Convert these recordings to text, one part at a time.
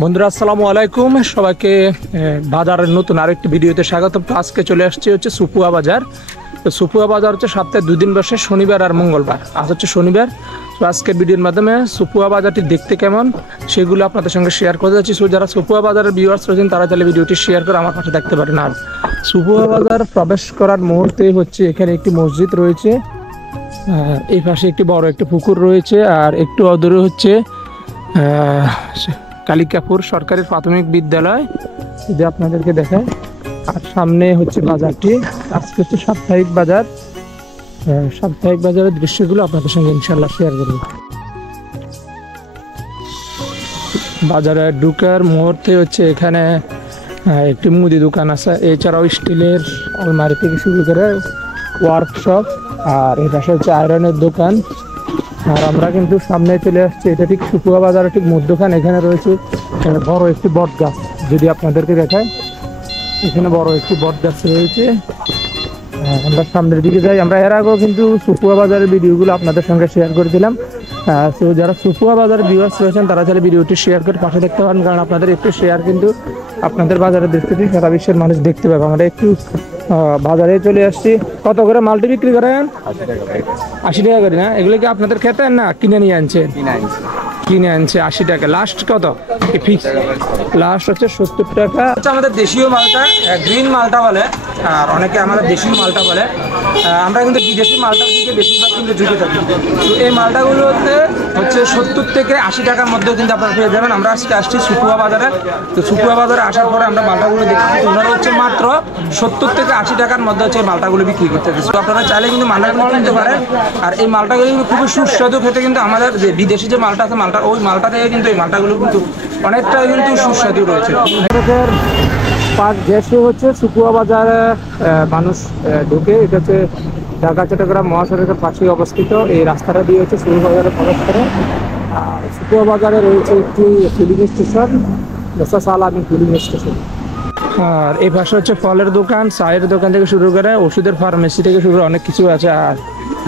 বন্ধুরা আসসালামু আলাইকুম, সবাইকে বাজারের নতুন আরেকটি ভিডিওতে স্বাগত। আজকে চলে আসছে হচ্ছে সুপুয়া বাজার। তো সুপুয়া বাজার হচ্ছে সপ্তাহে 2 দিন বসে, শনিবার আর মঙ্গলবার। আজ হচ্ছে শনিবার। তো আজকের ভিডিওর মাধ্যমে সুপুয়া বাজারটি দেখতে কেমন সেগুলো আপনাদের সঙ্গে শেয়ার করতে যাচ্ছি। সো যারা সুপুয়া বাজারের ভিউয়ার্স রয়েছেন তারা তাহলে ভিডিওটি শেয়ার করে আমার পাশে দেখতে পারেন। আর সুপুয়া বাজার প্রবেশ করার মুহূর্তে হচ্ছে এখানে একটি মসজিদ রয়েছে, এই পাশে একটি বড় একটি পুকুর রয়েছে, আর একটু অদূরে হচ্ছে কালিকাপুর সরকারি প্রাথমিক বিদ্যালয়, যদি আপনাদেরকে দেখায়। আর সামনে হচ্ছে বাজারটি। আজকে হচ্ছে সাপ্তাহিক বাজার। সাপ্তাহিক বাজারের দৃশ্যগুলো আপনাদের সঙ্গে ইনশাল্লাহ শেয়ার করব। বাজারে ঢুকার মুহূর্তে হচ্ছে এখানে একটি মুদি দোকান আছে, এছাড়াও স্টিলের আলমারি থেকে শুরু করে ওয়ার্কশপ, আর এই পাশে হচ্ছে আয়রনের দোকান। আর আমরা কিন্তু সামনে চলে আসছি, এটা ঠিক সুপুয়া বাজারের ঠিক মধ্যখানে। এখানে রয়েছে বড় একটি বট গাছ, যদি আপনাদেরকে দেখায়। এখানে বড় একটি বট গাছ রয়েছে। আমরা সামনের দিকে যাই। আমরা এর আগেও কিন্তু সুপুয়া বাজারের ভিডিওগুলো আপনাদের সঙ্গে শেয়ার করেছিলাম। তো যারা সুপুয়া বাজারের ভিউয়ার্স রয়েছেন তারা চাইলে ভিডিওটি শেয়ার করে পাশে দেখতে পারেন, কারণ আপনাদের একটু শেয়ার কিন্তু আপনাদের বাজারের দৃশ্যটি সারা বিশ্বের মানুষ দেখতে পাবে। আমরা একটু বাজারে চলে আসছি। কত করে মালটি বিক্রি করেন? 80 টাকা করে না? এগুলো কি আপনাদের খেতেন না কিনে নিয়ে আনছেন? কিনে আনছে 80 টাকা। লাস্ট কত ফিক্স? লাস্ট হচ্ছে 70 টাকা। হচ্ছে আমাদের দেশীয় মালটা, গ্রিন মালটা বলে, আর অনেকে আমাদের দেশীয় মালটা বলে। আমরা কিন্তু বিদেশি মালটার দিকে বেশিরভাগ কিন্তু ঝুঁকে থাকি। তো এই মালটাগুলোতে হচ্ছে 70 থেকে 80 টাকার মধ্যেও কিন্তু আপনারা পেয়ে যাবেন। আমরা আজকে আসছি সুপুয়া বাজারে। তো সুপুয়া বাজারে আসার পরে আমরা মালটাগুলো দেখছি, ওনারা হচ্ছে মাত্র 70 থেকে 80 টাকার মধ্যে হচ্ছে মালটাগুলো বিক্রি করতে হচ্ছে। তো আপনারা চাইলে কিন্তু মালটাগুলো কিনতে পারেন। আর এই মালটাগুলো কিন্তু খুবই সুস্বাদু খেতে, কিন্তু আমাদের যে বিদেশি যে মালটা আছে ওই মালটা থেকে কিন্তু এই মালটাগুলো কিন্তু অনেকটাই কিন্তু সুস্বাদু রয়েছে। পাঁচ গেছে হচ্ছে সুপুয়া বাজারে মানুষ ঢুকে। এটা হচ্ছে ঢাকা চট্টগ্রাম মহাসড়কের পাশে অবস্থিত। এই রাস্তাটা দিয়ে হচ্ছে সুপুয়া বাজারে প্রবেশ করে। আর সুপুয়া বাজারে রয়েছে একটি ফিলিং স্টেশন, সালামি ফিলিং স্টেশন। আর এই পাশে হচ্ছে ফলের দোকান, চায়ের দোকান থেকে শুরু করে ওষুধের ফার্মেসি থেকে শুরু করে অনেক কিছু আছে। আর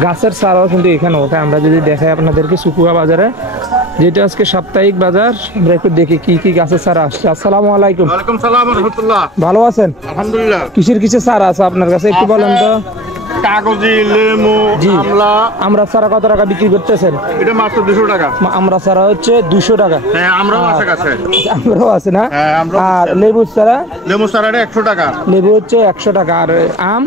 গাছের চারাও কিন্তু এখানে ওঠে। আমরা যদি দেখাই আপনাদেরকে সুপুয়া বাজারে, যেটা আজকে সাপ্তাহিক বাজার, আমরা একটু দেখি কি কি গাছের চারা আসছে। আসসালামু আলাইকুম। ওয়ালাইকুম সালাম ওয়া রাহমাতুল্লাহ। ভালো আছেন? আলহামদুলিল্লাহ। কিসের চারা আছে আপনার কাছে একটু বলেন তো? কাগজি, লেমু, আমলা। আমরা চারা কত টাকা বিক্রি করতেছেন? এটা মাত্র 200 টাকা। আমরা চারা হচ্ছে 200 টাকা। হ্যাঁ, আমরাও আছে কাছে। আমরাও আছে না? হ্যাঁ, আমরাও। আর লেবুর চারা? লেমু চারাটা 100 টাকা। লেবু হচ্ছে 100 টাকা। আর আম?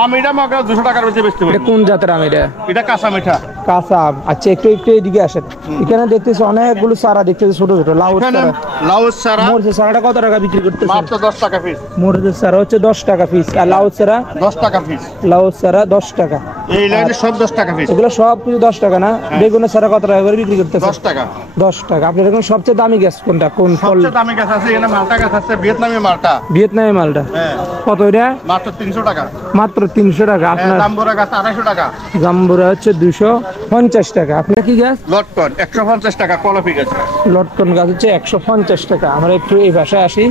আম এটা মাত্র 200 টাকার বেশি বেচতে পারি। এটা কোন জাতের আম এটা? এটা কাঁচা মিঠা। কাঁচা আম। আচ্ছা, একটু এদিকে আসেন। এখানে দেখতেছি অনেকগুলো চারা, দেখতেছি ছোট ছোট লাউ চারা। লাউ চারা, মরিচের চারাটা কত টাকা বিক্রি করতেছেন? মাত্র 10 টাকা পিস। মরিচের চারা হচ্ছে 10 টাকা পিস। আর লাউ চারা? 10 টাকা পিস। লাউ চারা 10 টাকা। এই লাইনে সব 10 টাকা পিস। এগুলো সব কিছু 10 টাকা না? বেগুনের চারা কত টাকা করে বিক্রি করতেছেন? 10 টাকা। 10 টাকা। আপনার এখন সবচেয়ে দামি গাছ কোনটা? কোন ফল? সবচেয়ে দামি গাছ আছে এখানে মালটা গাছ আছে, ভিয়েতনামি মালটা। ভিয়েতনামি মালটা? হ্যাঁ। কত এটা? মাত্র 300 টাকা। মাত্র 300 টাকা। আপনার জাম্বুরা গাছ 250 টাকা। জাম্বুরা হচ্ছে 250 টাকা। আপনার কি গাছ? লটকন 150 টাকা। কলফি গাছ, লটকন গাছ হচ্ছে 150 টাকা। আমরা একটু এই ভাষায় আসি।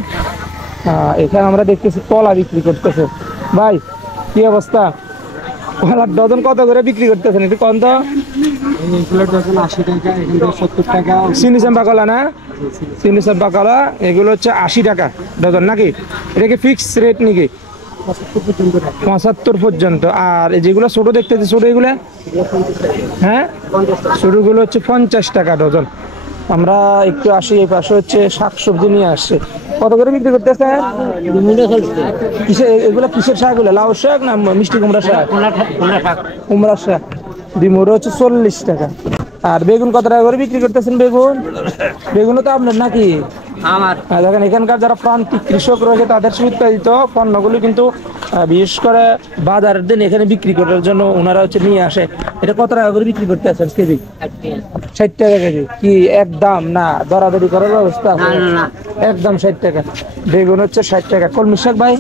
এখানে আমরা দেখতেছি কলা বিক্রি করতেছে। ভাই কি অবস্থা? কলার ডজন কত করে বিক্রি করতেছেন একটু কম তো? এগুলোর ডজন 80 টাকা, এগুলো 70 টাকা। চিনি চাম্পা কলা না? চিনি চাম্পা কলা এগুলো হচ্ছে 80 টাকা ডজন নাকি? এটা কি ফিক্স রেট নাকি? 75 পর্যন্ত। আর যেগুলো ছোট দেখতেছি, ছোট এগুলো? হ্যাঁ, ছোটগুলো হচ্ছে 50 টাকা ডজন। আমরা একটু আসি, এই পাশে হচ্ছে শাকসবজি নিয়ে আসছে। কত করে বিক্রি করতেছে? এগুলো কিসের শাক? লাউ শাক না মিষ্টি কুমড়া শাক? কুমড়া শাক। ডিমুরো হচ্ছে 40 টাকা। আর বেগুন কত টাকা করে বিক্রি করতেছেন? বেগুনও তো আপনার নাকি? আমার। দেখেন এখানকার যারা প্রান্তিক কৃষক রয়েছে তাদের উৎপাদিত পণ্যগুলো কিন্তু বিশেষ করে বাজারের দিন এখানে বিক্রি করার জন্য ওনারা হচ্ছে নিয়ে আসে। এটা কত টাকা করে বিক্রি করতে আছেন কেজি? 60 টাকা কেজি। কি একদম না দরাদরি করার ব্যবস্থা আছে? একদম 60 টাকা। বেগুন হচ্ছে 60 টাকা। কলমি শাক ভাই,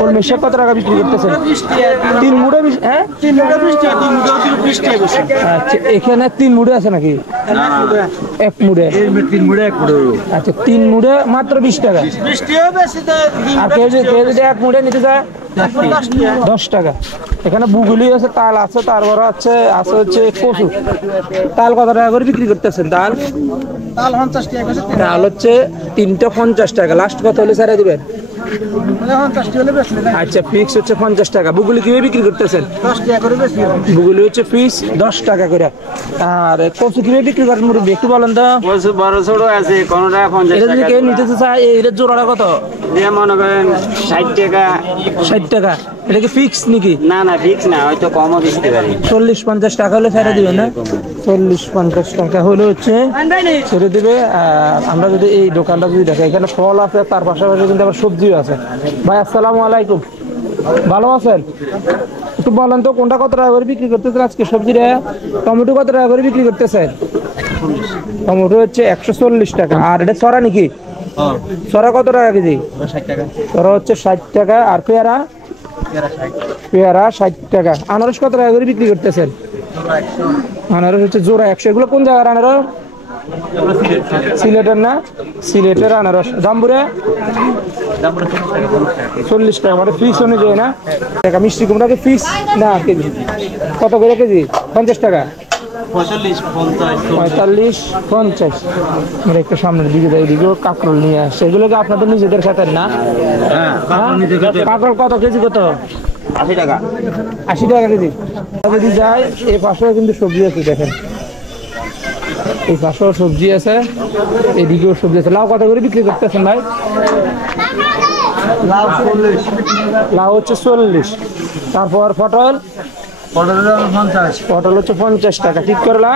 কলমি শাক কত টাকা বিক্রি করতেছেন? 3 মুড়ে হ্যাঁ 3 মুড়ে 20 টাকা, 2 মুড়ে 20 টাকা বেশি। আচ্ছা, এখানে 3 মুড়ে আছে নাকি? এক মুড়ে। 3 মুড়ে 1 মুড়ে। আচ্ছা, 3 মুড়ে মাত্র 20 টাকা। 20 টাকা বেশি তো আর কেউ যদি এক মুড়ে নিতে চায় 10 টাকা। এখানে বুগুলি আছে, তাল আছে, তারপরে আছে হচ্ছে কচু। তাল কত টাকা করে বিক্রি করতেছেন? তাল তাল 50 টাকা বেশি। তাল হচ্ছে 3টা 50 টাকা। লাস্ট কত হলে ছেড়ে দিবেন? 50 টাকা হলে বেশি। আচ্ছা, ফিক্স হচ্ছে 50 টাকা। বুগুলি কিভাবে বিক্রি করতেছেন? 10 টাকা করে বেশি। বুগুলি হচ্ছে পিস 10 টাকা করে। আর কচু কিভাবে বিক্রি করেন মুরব্বী একটু বলেন তো? বলছো বড় ছোট আছে, কোনটা 50 এটা যদি টাকা। কেউ নিতে চায় এর জোড়াটা কত? দিয়ে মনে করেন 60 টাকা। 60 টাকা। এটা কি ফিক্স নাকি? না না ফিক্স না, হয়তো কমও দিতে পারি। 40-50 টাকা হলে ছেড়ে দিবেন না? 40-50 টাকা হলে হচ্ছে ছেড়ে দিবে। আর আমরা যদি এই দোকানটা যদি দেখি, এখানে ফল আছে, তার পাশাপাশি কিন্তু আবার সবজিও আছে। ভাই আসসালামু আলাইকুম, ভালো আছেন? একটু বলেন তো কোনটা কত টাকা করে বিক্রি করতেছেন আজকে সবজিটা? টমেটো কত টাকা করে বিক্রি করতেছেন? টমেটো হচ্ছে 140 টাকা। আর এটা সরা নাকি? সরা কত টাকা কেজি? 60 টাকা। সরা হচ্ছে 60 টাকা। আর পেয়ারা? পেয়ারা 60 টাকা। আনারস কত টাকা করে বিক্রি করতেছেন? আনারস হচ্ছে জোড়া 100। এগুলো কোন জায়গার আনারস? সিলেটের না? সিলেটের আনারস। জাম্বুরে 40 টাকা, মানে পিস অনুযায়ী না? টাকা। মিষ্টি কুমড়া পিস না কেজি? কত করে কেজি? 50 টাকা। 45-50। আমরা একটু সামনের দিকে যাই, দিকেও কাঁকরোল নিয়ে আসছে। এগুলো কি আপনাদের নিজেদের খেতেন না? কাঁকরোল কত কেজি? কত? 80 টাকা। 80 টাকা কেজি। যদি যায় এই পাশেও কিন্তু সবজি আছে, দেখেন এই পাশেও সবজি আছে, এদিকেও সবজি আছে। লাউ কত করে বিক্রি করতেছেন ভাই? লাউ 40। লাউ হচ্ছে 40। তারপর পটল? পটল 50। পটল হচ্ছে 50 টাকা। ঠিক করলা?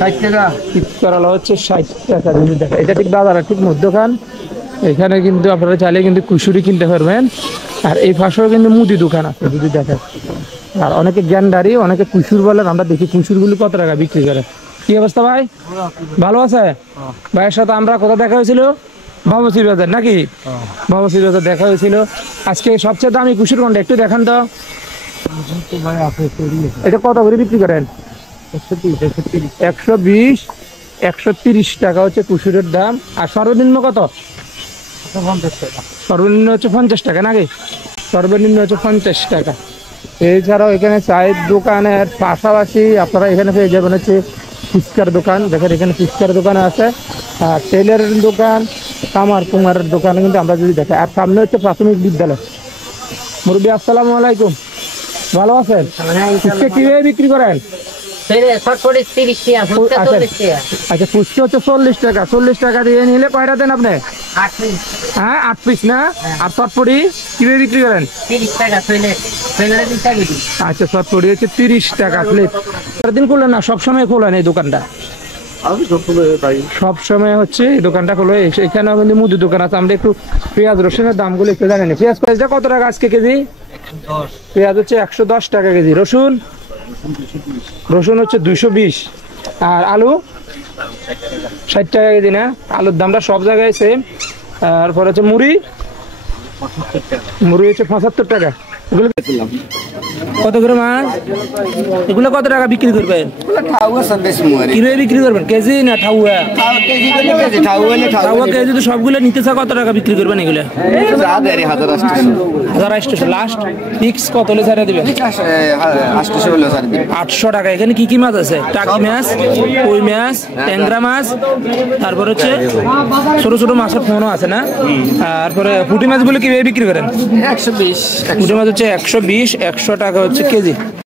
60 টাকা। ঠিক করলা হচ্ছে 60 টাকা। যদি দেখেন এটা ঠিক বাজার, ঠিক মধ্যখান। এখানে কিন্তু আপনারা চাইলে কিন্তু কুশুরি কিনতে পারবেন। আর এই পাশেও কিন্তু মুদি দোকান আছে যদি দেখেন। আর অনেকে গ্যান্ডারি, অনেকে কুসুর বলেন। আমরা দেখি কুসুরগুলি কত টাকা বিক্রি করে। কি অবস্থা ভাই, ভালো আছে? ভাইয়ের সাথে আমরা কোথায় দেখা হয়েছিল? বাবুসির বাজার নাকি? বাবুসির বাজার দেখা হয়েছিল। আজকে সবচেয়ে দামি কুসুর কোনটা একটু দেখান তো? এটা কত করে বিক্রি করেন? 120-130 টাকা হচ্ছে কুসুরের দাম। আর সর্বনিম্ন কত? সর্বনিম্ন হচ্ছে 50 টাকা নাকি? সর্বনিম্ন হচ্ছে 50 টাকা। এছাড়াও এখানে চায়ের দোকানের পাশাপাশি আপনারা এখানে পেয়ে যাবেন হচ্ছে ফুচকার দোকান। দেখেন এখানে ফুচকার দোকান আছে, আর টেলারের দোকান, কামার কুমারের দোকান কিন্তু আমরা যদি দেখি। আর সামনে হচ্ছে প্রাথমিক বিদ্যালয়। মুরব্বী আসসালামু আলাইকুম, ভালো আছেন? ফুচকা কিভাবে বিক্রি করেন? আচ্ছা, ফুচকা হচ্ছে 40 টাকা। 40 টাকা দিয়ে নিলে কয়টা দেন আপনি? হ্যাঁ 8 পিস না? আর চটপটি কিভাবে বিক্রি করেন? 30 টাকা প্লেট। আচ্ছা, চটপটি হচ্ছে 30 টাকা প্লেট। দিন খোলেন না, সবসময় খোলেন এই দোকানটা? সবসময় হচ্ছে এই দোকানটা খোলে। এখানেও কিন্তু মুদি দোকান আছে। আমরা একটু পেঁয়াজ রসুনের দামগুলো একটু জানি না। পেঁয়াজ কয়টা কত টাকা আজকে কেজি? পেঁয়াজ হচ্ছে 110 টাকা কেজি। রসুন? রসুন হচ্ছে 220। আর আলু? 60 টাকা কেজি না? আলুর দামটা সব জায়গায় সেম। তারপরে হচ্ছে মুড়ি? মুড়ি হচ্ছে 75 টাকা। এগুলো কত করে মাছ? এগুলো কত টাকা বিক্রি করবেন? কিভাবে বিক্রি করবেন? কেজি না ঠাউয়া? ঠাউয়া কেজি। তো সবগুলো নিতে চা কত টাকা বিক্রি করবেন এগুলো? 1800। লাস্ট ফিক্স কত হলে ছেড়ে দিবেন? 800 টাকা। এখানে কি কি মাছ আছে? টাকি মাছ, কই মাছ, ট্যাংরা মাছ, তারপর হচ্ছে ছোট ছোট মাছের ফোনও আছে না? তারপরে পুঁটি মাছগুলো কিভাবে বিক্রি করেন? 120। পুঁটি মাছ হচ্ছে 120, 100 টাকা হচ্ছে কেজি।